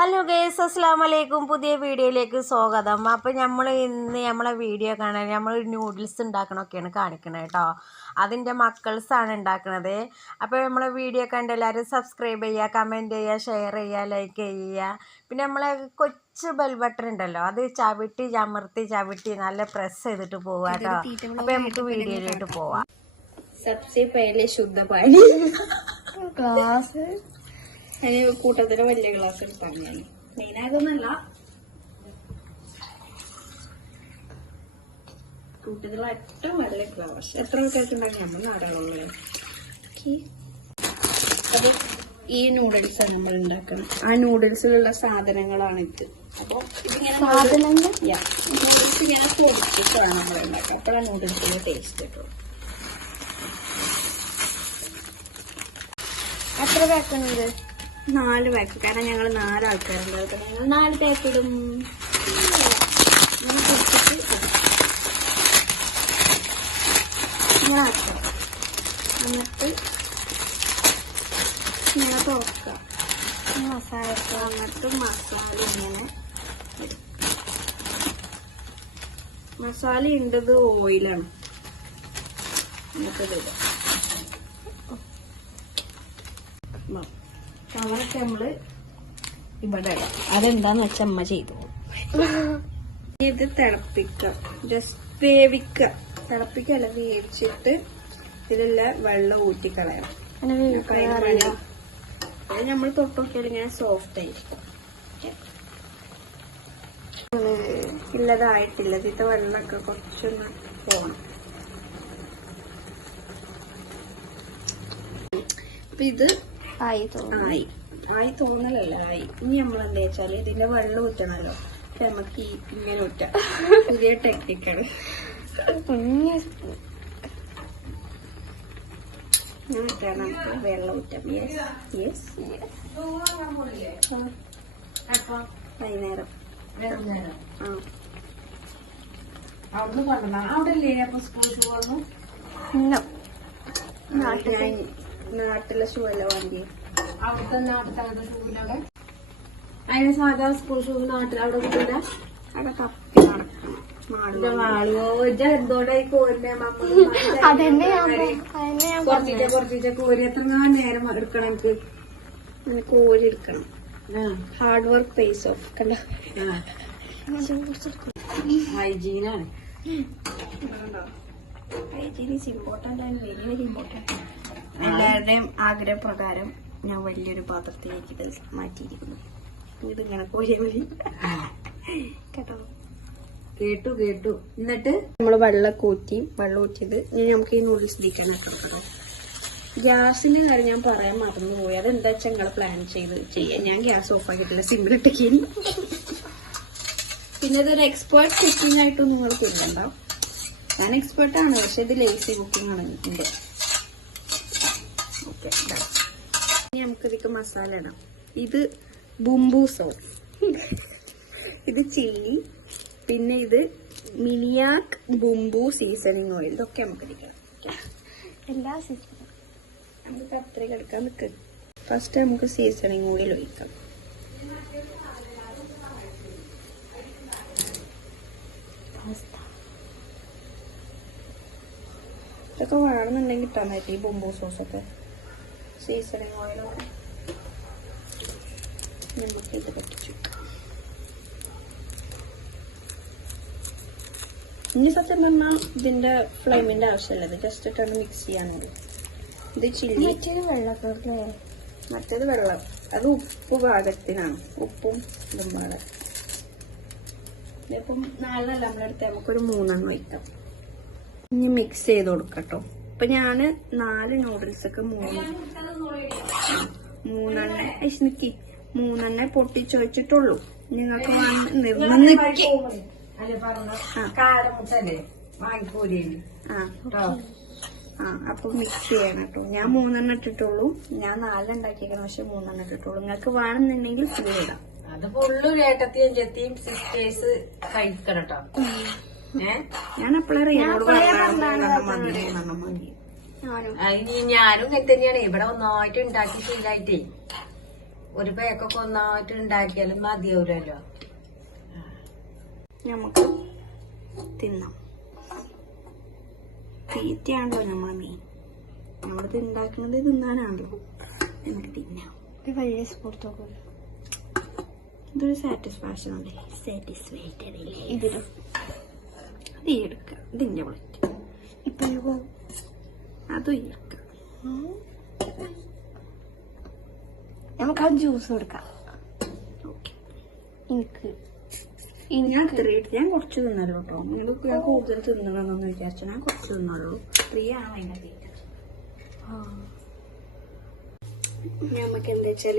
Hello guys അസ്സാം വലൈക്കും പുതിയ വീഡിയോയിലേക്ക് സ്വാഗതം. അപ്പോൾ നമ്മൾ ഇന്ന് നമ്മളെ വീഡിയോ കാണാൻ നമ്മൾ നൂഡിൽസ് ഉണ്ടാക്കണമൊക്കെയാണ് കാണിക്കുന്നത് കേട്ടോ അതിന്റെ മക്കൾസാണ് ഉണ്ടാക്കുന്നത് അപ്പോൾ നമ്മളെ വീഡിയോ കണ്ട് എല്ലാവരും സബ്സ്ക്രൈബ് ചെയ്യുക കമന്റ് ചെയ്യുക ഷെയർ ചെയ്യുക ലൈക്ക് ചെയ്യുക. പിന്നെ നമ്മളെ കൊച്ചു ബെൽ ബട്ടൺ ഉണ്ടല്ലോ അത് ചവിട്ടി ചമർത്തി ചവിട്ടി നല്ല പ്രസ് ചെയ്തിട്ട് പോവുക കേട്ടോ അപ്പോൾ നമുക്ക് വീഡിയോയിലോട്ട് പോവാം. സബ്സേ പയലെ ശുദ്ധ പാനി ക്ലാസ് അതിന് കൂട്ടത്തിൽ വലിയ ഗ്ലാസ് എടുത്താൽ മതി. മെയിനായതൊന്നല്ല കൂട്ടത്തിൽ ഏറ്റവും വലിയ ഗ്ലാസ് എത്ര ആൾക്കാർക്ക് ഉണ്ടാക്കി നമ്മൾ നാടുകളുള്ളൂ അത് ഈ നൂഡിൽസ് ആണ് നമ്മൾ ഉണ്ടാക്കണം ആ നൂഡിൽസിലുള്ള സാധനങ്ങളാണ് ഇത്. അപ്പൊ ഇതിങ്ങനെ നൂഡിൽസ് ഇങ്ങനെ പൊടിച്ചിട്ട് നമ്മൾ ഉണ്ടാക്കാം അപ്പോഴാണ് നൂഡിൽസിന്റെ ടേസ്റ്റ് കിട്ടും എത്ര പേക്കുണ്ട് നാല് പാക്ക് കാരണം ഞങ്ങൾ നാലാൾക്കാരുണ്ട് നാല് പാക്ക് ഇടും. ഇങ്ങനെ എന്നിട്ട് ഇങ്ങനെ തുറക്കുക. മസാല മസാല ഇങ്ങനെ മസാല ഉണ്ടത് ഓയിലാണ് എന്നിട്ട് ഇടാം കളറൊക്കെ നമ്മൾ ഇവിടെ ഇടാം. അതെന്താന്ന് വെച്ചാൽ അമ്മ ചെയ്തു. ഇത് തിളപ്പിക്കാം ജസ്റ്റ് വേവിക്ക തിളപ്പിക്കല്ല വേവിച്ചിട്ട് ഇതെല്ലാം വെള്ളം ഊറ്റിക്കളയാം അത് നമ്മൾ തൊട്ട് നോക്കിയാൽ ഇങ്ങനെ സോഫ്റ്റ് ആയിരിക്കും. ഇല്ലതായിട്ടില്ല ഇതിന്റെ വെള്ളമൊക്കെ കുറച്ചൊന്ന് പോണം. അപ്പൊ ഇത് ആയി ആയി. ആയി തോന്നലല്ല ആയി ഇനി നമ്മൾ എന്താ വെച്ചാൽ ഇതിന്റെ വെള്ളം ഊറ്റണല്ലോ. അപ്പൊ നമുക്ക് ഈ ഇങ്ങനെ ഊറ്റ. പുതിയ ടെക്നിക്കാണ് ഊറ്റാം നമുക്ക് വെള്ളം ഊറ്റാം. യെസ് യെസ് വൈകുന്നേരം. ആ. അവിടുന്ന് കൊണ്ടുവന്നാ? അവിടെ ഇല്ലേ. അപ്പൊ സ്കൂളിൽ പോകുന്നു ഞാൻ നാട്ടിലെ ഷൂ അല്ല വാങ്ങി അവിടുത്തെ നാട്ടിലത്തെ ഷൂവിലൊക്കെ അതിന് സാധാ സ്കൂൾ ഷൂ നാട്ടിൽ അവിടെ കിട്ടില്ല അവിടെ തപ്പി കുറച്ചിട്ട് കുറച്ചിട്ട് കോരി? എത്ര നേരം എടുക്കണം എനിക്ക്? അങ്ങനെ കോരി എടുക്കണം. ഹാർഡ് വർക്ക് പേസ് ഓഫ് കണ്ട? ഹൈജീനാണ്. Hygiene is important and very. Very എല്ലാവരുടെയും ആഗ്രഹപ്രകാരം ഞാൻ വലിയൊരു പാത്രത്തിലേക്ക് ഇത് മാറ്റിയിരിക്കുന്നു. ഇതിങ്ങനെ മതി കേട്ടോ? കേട്ടു കേട്ടു. എന്നിട്ട് നമ്മൾ വെള്ളം കൂറ്റി വെള്ളം ഊറ്റിയത് ഇനി നമുക്ക് ഈ നൂഡിൽസ് ഇരിക്കാൻ ഇട്ടത് ഗ്യാസിന്റെ കാര്യം ഞാൻ പറയാൻ മറന്നു പോയി. അതെന്താ വെച്ചാൽ നിങ്ങൾ പ്ലാൻ ചെയ്ത് ചെയ്യാം. ഞാൻ ഗ്യാസ് ഓഫ് ആക്കിയിട്ടില്ല. സിമ്പിളിട്ടേക്ക് പിന്നെ ഇതൊരു എക്സ്പേർട്ട് കുക്കിംഗ് ആയിട്ടൊന്നും നിങ്ങൾ തിന്നണ്ട. ഞാൻ എക്സ്പേർട്ടാണ് പക്ഷെ ഇത് ലേസി കുക്കിംഗ് ആണ്. എന്റെ ഓക്കെ ഇനി നമുക്ക് ഇതിക്ക് മസാല ഇടാം. ഇത് ബുംബു സോസ്. ഇത് ചില്ലി പിന്നെ ഇത് മിനിയാക്ക് ബുംബു സീസണിങ് ഓയിൽ. ഇതൊക്കെ നമുക്ക് ഇരിക്കണം എല്ലാ സീസണും നമുക്ക് അത്രയും എടുക്കാൻ നിൽക്ക് ഫസ്റ്റ് നമുക്ക് സീസണിങ് ഓയിൽ ഒഴിക്കാം. ഇതൊക്കെ വേണമെന്നുണ്ടെങ്കിൽ ഇട്ടാൽ മതി ഈ ബുംബു സോസൊക്കെ. സീസണിങ് ഓയിലാണ് നമുക്ക് ഇത് പറ്റിച്ചു ഇനി സത്യം പറഞ്ഞാൽ ഇതിന്റെ ഫ്ലെയിമിന്റെ ആവശ്യമില്ല ഇത് ജസ്റ്റ് ഇട്ടാണ് മിക്സ് ചെയ്യാനുള്ളൂ ഇത് ചില്ലി വെള്ളത്തോട്ട് മറ്റേത് വെള്ളം അത് ഉപ്പ് പാകത്തിനാണ് ഉപ്പും ഇതും പാടെ ഇപ്പം നാലെണ്ണല്ല നമ്മളെടുത്ത് നമുക്കൊരു മൂന്നെണ്ണം വയ്ക്കാം ഇനി മിക്സ് ചെയ്ത് കൊടുക്കട്ടോ ഇപ്പൊ ഞാൻ നാല് നൂഡിൽസ് ഒക്കെ മൂന്ന് മൂന്നെണ്ണ നിക്കി. മൂന്നെണ്ണ നിങ്ങൾക്ക് നിർബന്ധിക്ക് അല്ലെ പറഞ്ഞ ആ. അപ്പൊ മിക്സ് ചെയ്യണം കേട്ടോ. ഞാൻ മൂന്നെണ്ണം ഇട്ടിട്ടുള്ളൂ. ഞാൻ നാലെണ്ണം ഉണ്ടാക്കിയേക്കണം പക്ഷെ മൂന്നെണ്ണം ഇട്ടിട്ടുള്ളൂ. നിങ്ങൾക്ക് വേണമെന്നുണ്ടെങ്കിൽ ഫുൾ ഇടാം. അത് ഫുള്ള് ഏട്ടത്തിയും ചെത്തിയും സിസ്റ്റേഴ്സ് കഴിക്കണം കേട്ടോ. ഞാൻ ഞാനും. ഇങ്ങനെ തന്നെയാണ്. ഇവിടെ ഒന്നായിട്ട് ഉണ്ടാക്കി ശീലായിട്ടേ. ഒരു പേക്കൊക്കെ ഒന്നായിട്ട് ഉണ്ടാക്കിയാലും മതിയാവൂലല്ലോ. നമുക്ക് തിന്നാം. തീറ്റയാണല്ലോ നമ്മളെ മീൻ നമ്മളിത് ഉണ്ടാക്കുന്നത് തിന്നാനാണല്ലോ. നമുക്ക് തിന്നാം. വലിയ സ്പോർട്ട് ഇതൊരു സാറ്റിസ്ഫാക്ഷൻ സാറ്റിസ്ഫൈറ്റഡ് അല്ലേ? ഇതിലും. അത് ഈ എടുക്കുക ഇതിന്റെ പ്ലേറ്റ് ഇപ്പൊ അതും ഈ എടുക്കുക നമുക്ക് ആ ജ്യൂസ് കൊടുക്കാം. ഓക്കെ. എനിക്ക് ഞാൻ ഇത്രയിട്ട് ഞാൻ കുറച്ച് തിന്നല്ലോ കേട്ടോ. നിങ്ങൾക്ക് ഞാൻ കൂടുതൽ തിന്നണമെന്നൊന്ന് വിചാരിച്ചു. ഞാൻ കുറച്ച് തിന്നുള്ളൂ ഫ്രീ ആണ് അതിന്റെ തീറ്റ നമുക്ക് എന്താ വെച്ചാൽ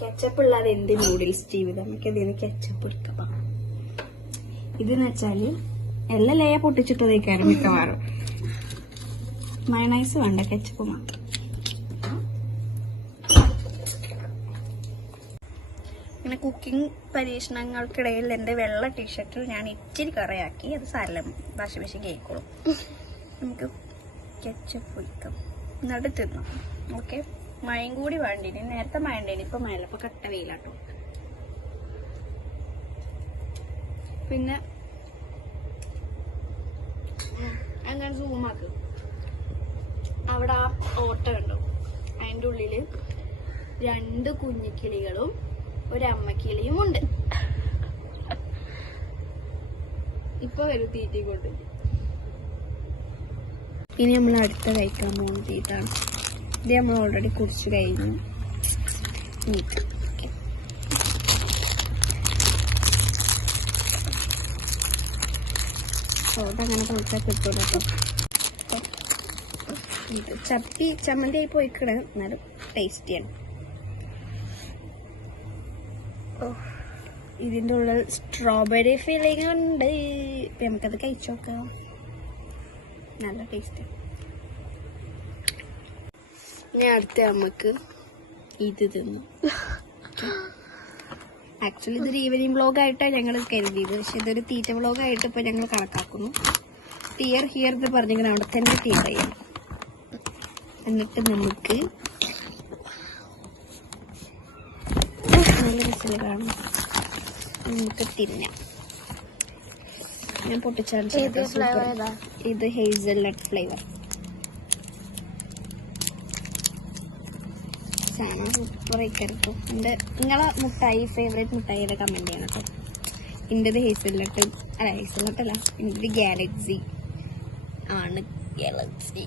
കെച്ചപ്പ് ഉള്ളത് എന്ത് നൂഡിൽസ് ജീവിതം നമുക്ക് ഇതിന് കെച്ചപ്പ് എടുക്കാം. ഇതെന്ന് വെച്ചാൽ എല്ലാം ലേയ പൊട്ടിച്ചിട്ടതേക്കാരും മിക്കവാറും. മയണൈസ് വേണ്ട കെച്ചപ്പ് മാത്രം ഇങ്ങനെ കുക്കിംഗ് പരീക്ഷണങ്ങൾക്കിടയിൽ എന്റെ വെള്ള ടീഷർട്ടിൽ ഞാൻ ഇച്ചിരി കറയാക്കി അത് സാരല്ല വാശി വശി കേൾക്കോളും നമുക്ക് കെച്ചപ്പ് ഒഴിക്കാം. എന്നിട്ട് തിന്നാം. ഓക്കെ മഴയും കൂടി വേണ്ടീനി നേരത്തെ മഴ ഉണ്ടേനി ഇപ്പൊ മഴ കട്ട വെയിലാട്ടോ. പിന്നെ അങ്ങനെ സൂമാക്ക് അവിടെ ആ ഓട്ടം ഉണ്ടോ? അതിന്റെ ഉള്ളിൽ രണ്ട് കുഞ്ഞിക്കിളികളും ഒരു അമ്മക്കിളിയും ഉണ്ട്. ഇപ്പൊ വരും തീറ്റി കൊണ്ട്. ഇനി നമ്മൾ അടുത്ത കഴിക്കാൻ പോകുന്ന തീറ്റാണ് ഇത് നമ്മൾ ഓൾറെഡി കുടിച്ചു കഴിഞ്ഞു. നീക്കാം അതങ്ങനെ അങ്ങനെ കിട്ടുള്ളൂ കേട്ടോ ഇത് ചപ്പി ചമ്മന്തി ആയി പോയിക്കണേ. എന്നാലും ടേസ്റ്റിയാണ്. ഇതിന്റെ ഉള്ളിൽ സ്ട്രോബെറി ഫീലിംഗ് ഉണ്ട്. നമുക്കത് കഴിച്ചു നോക്കാം. നല്ല ടേസ്റ്റ് ഇനി അടുത്ത നമുക്ക് ഇത് തിന്നു. ആക്ച്വലി ഇതൊരു ഈവനിങ് ബ്ലോഗായിട്ടാണ് ആയിട്ടാണ് ഞങ്ങൾ കരുതിയത്. പക്ഷെ ഇതൊരു തീറ്റ വ്ളോഗ് ആയിട്ട് ഇപ്പൊ ഞങ്ങൾ കണക്കാക്കുന്നു. ടിയർ ഹിയർ എന്ന് പറഞ്ഞിങ്ങനെ അവിടെ തന്നെ ചെയ്യണം എന്നിട്ട് നമുക്ക് നല്ല രസത്തിൽ കാണാം നമുക്ക് തിന്നാം. ഞാൻ പൊട്ടിച്ചാൽ ഇത് ഹേസൽ നട്ട് ഫ്ലേവർ. സൂപ്പർ ആയിക്കരുട്ടോ എന്റെ നിങ്ങളെ മുട്ടായി ഫേവറേറ്റ് മുട്ടായിയുടെ കമന്റ് ചെയ്യണം കേട്ടോ. എന്റെത് ഹേസൽ നട്ട് അല്ല അല്ല എന്റെ ഗാലക്സി ആണ് ഗാലക്സി